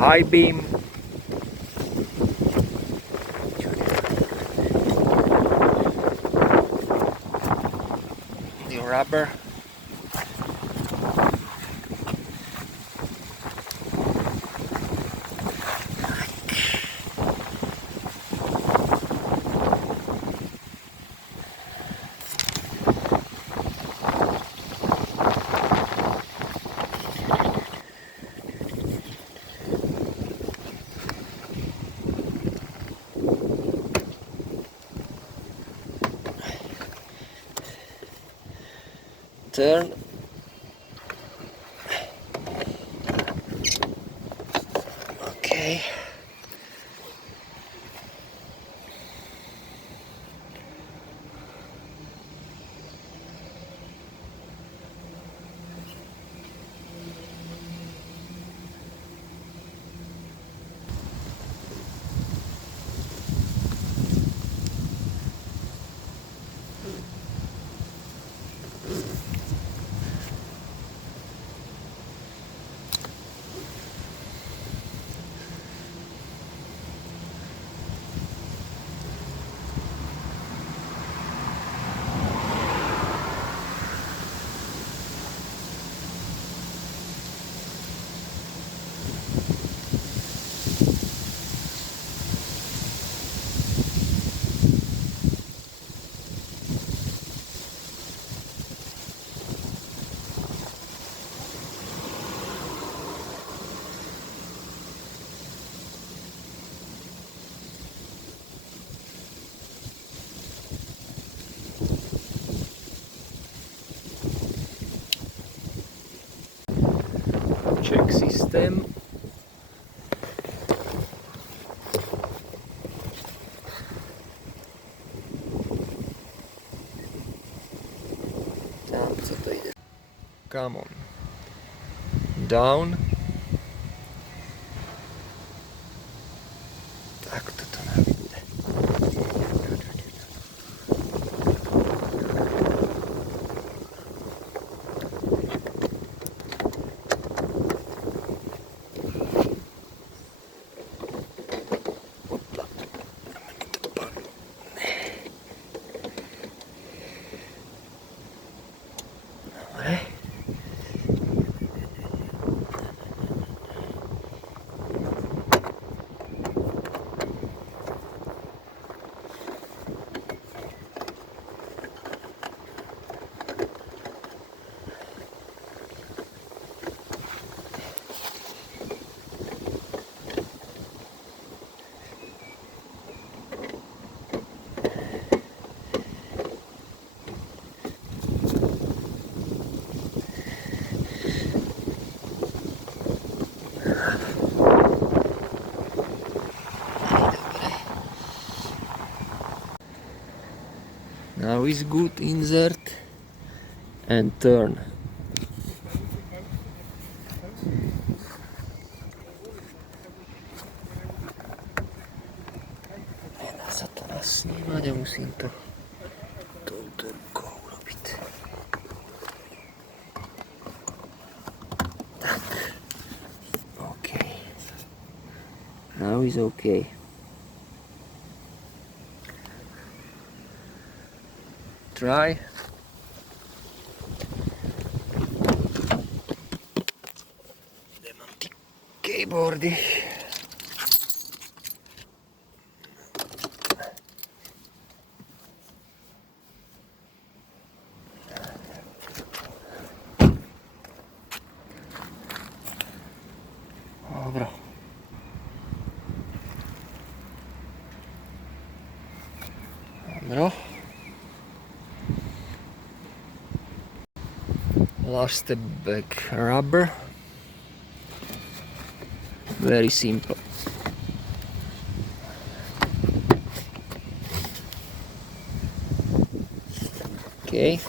high beam. New rubber. Turn. Okay. Check system. Tam, co to idzie? Come on. Down. Tak to nawet bude. Dobre. Now is good, insert and turn. Nedá sa to nasnímať a musím to touto rukou urobiť. Tak. OK. Now is OK. Try. Kde mám ty keyboardy? Dobro. Dobro. Last step back rubber. Very simple. Okay.